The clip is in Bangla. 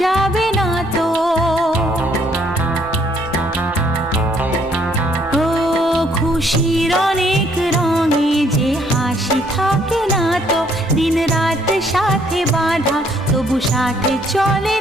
যাবে না তো। ও খুশির অনেক রঙে যে হাসি থাকে না তো, দিন রাত সাথে বাঁধা তবু সাথে চলে